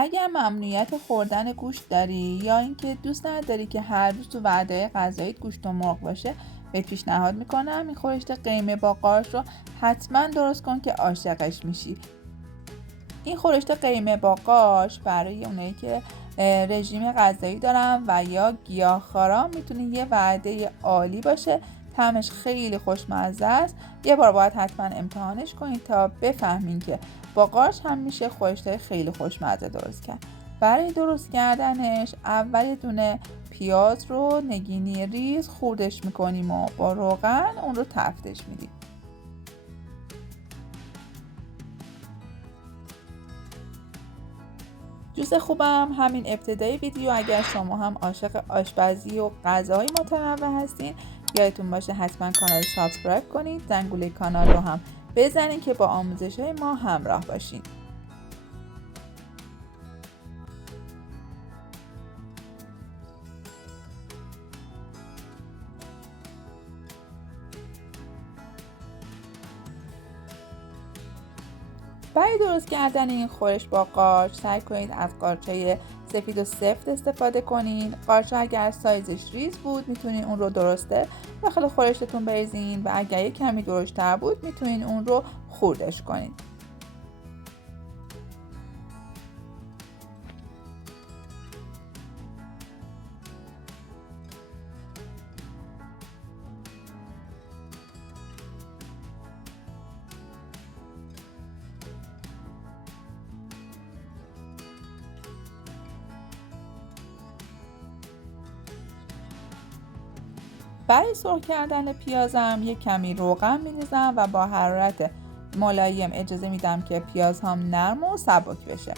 اگر ممنوعیت خوردن گوشت داری یا اینکه دوست نداری که هر روز تو وعده غذاییت گوشت و مرغ باشه، بهت پیشنهاد میکنم این خورشت قیمه با قارچ رو حتما درست کن که عاشقش میشی. این خورشت قیمه با قارچ برای اونایی که رژیم غذایی دارن و یا گیاهخوارا میتونه یه وعده عالی باشه. طعمش خیلی خوشمزه است. یه بار باید حتما امتحانش کنید تا بفهمین که با قارچ هم میشه خورشت خیلی خوشمزه درست کرد. برای درست کردنش اول یه دونه پیاز رو نگینی ریز خوردش میکنیم و با روغن اون رو تفتش میدیم. دوست خوبم، همین ابتدای ویدیو اگر شما هم عاشق آشپزی و غذاهای متنوع هستین، یادتون باشه حتما کانال رو سابسکرایب کنید، زنگوله کانال رو هم بزنید که با آموزش‌های ما همراه باشین. برای درست کردن این خورش با قارچ سعی کنید از قارچ‌های سفید و سفت استفاده کنید. قارچ اگر سایزش ریز بود میتونید اون رو درسته داخل خورشتتون بریزین و اگر یک کمی درشت‌تر بود میتونید اون رو خوردش کنید. برای سرخ کردن پیازم یک کمی روغن می‌ریزم و با حرارت ملایم اجازه میدم که پیاز هم نرم و سبک بشه.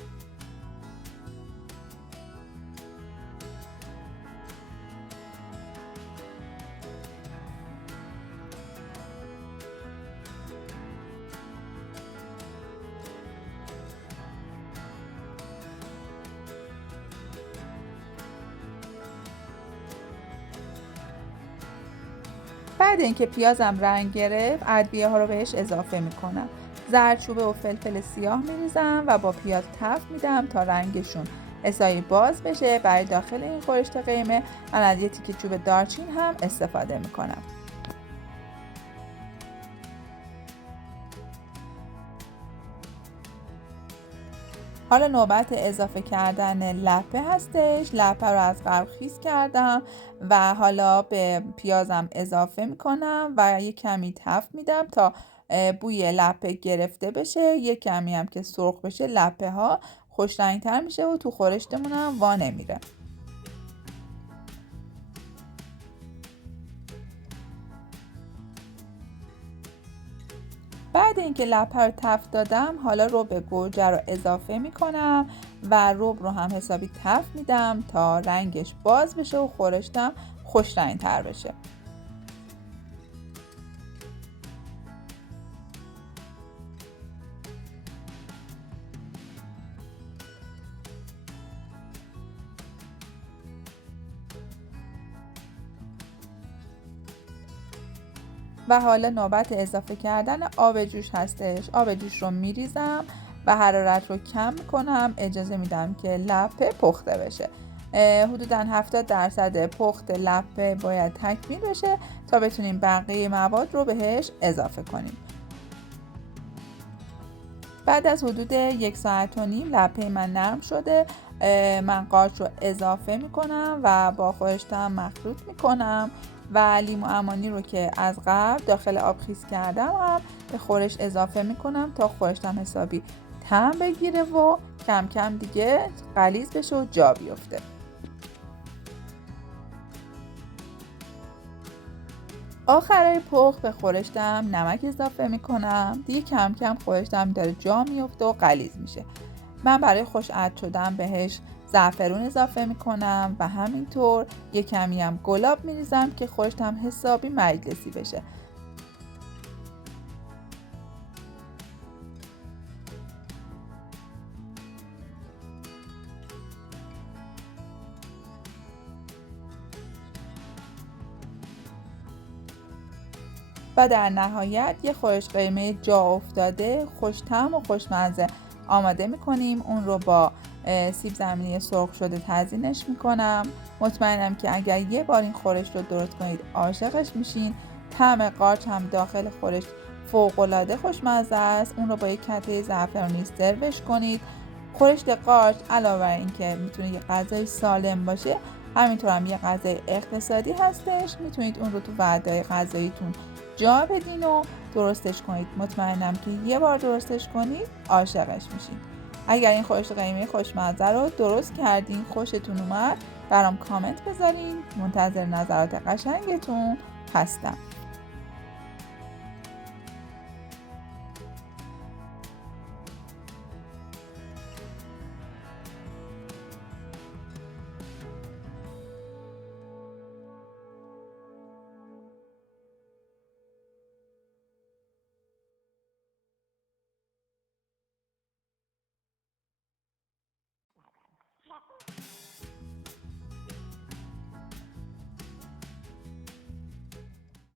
بعد اینکه پیازم رنگ گرفت ادویه ها رو بهش اضافه میکنم. زردچوبه و فلفل سیاه میریزم و با پیاز تفت میدم تا رنگشون حسابی باز بشه. برای داخل این خورشت قیمه من از یه تیکه چوب دارچین هم استفاده میکنم. حالا نوبت اضافه کردن لپه هستش. لپه رو از قبل خیس کردم و حالا به پیازم اضافه میکنم و یک کمی تفت میدم تا بوی لپه گرفته بشه. یک کمی هم که سرخ بشه لپه ها خوش رنگ تر میشه و تو خورشتمون هم وا نمیره. بعد اینکه لپه رو تفت دادم حالا رب گوجه رو اضافه میکنم و رب رو هم حسابی تفت میدم تا رنگش باز بشه و خورشتم خوش رنگ تر بشه. و حالا نوبت اضافه کردن آب جوش هستش. آب جوش رو میریزم و حرارت رو کم میکنم. اجازه میدم که لپه پخته بشه. حدوداً 70% پخت لپه باید تکمیل بشه تا بتونیم بقیه مواد رو بهش اضافه کنیم. بعد از حدود 1.5 ساعت لپه من نرم شده. من قارچ رو اضافه میکنم و با خورشتم مخلوط میکنم و لیمو عمانی رو که از قبل داخل آب خیس کردم هم به خورش اضافه میکنم تا خورشتم حسابی طعم بگیره و کم کم دیگه غلیظ بشه و جا بیفته. آخرای پخت به خورشتم نمک اضافه میکنم. دیگه کم کم خورشتم داره جا میفته و غلیظ میشه. من برای خوش عطر شدن بهش زعفرون اضافه میکنم و همینطور یک کمی هم گلاب میریزم که خورشتم حسابی مجلسی بشه. و در نهایت یه خورش قیمه جا افتاده خوش‌طعم و خوشمزه آماده میکنیم. اون رو با سیب زمینی سرخ شده تزیینش میکنم. مطمئنم که اگر یه بار این خورش رو درست کنید عاشقش میشین. طعم قارچ هم داخل خورش فوق‌العاده خوشمزه است. اون رو با یک کته زعفرانی سروش کنید. خورشت قارچ علاوه بر اینکه میتونه یه غذای سالم باشه، همینطور هم یه غذای اقتصادی هستش. میتونید اون رو تو وعده غذاییتون جا بدین و درستش کنید. مطمئنم که یه بار درستش کنید عاشقش میشین. اگر این خورشت قیمه خوشمزه رو درست کردین، خوشتون اومد، برام کامنت بذارین. منتظر نظرات قشنگتون هستم.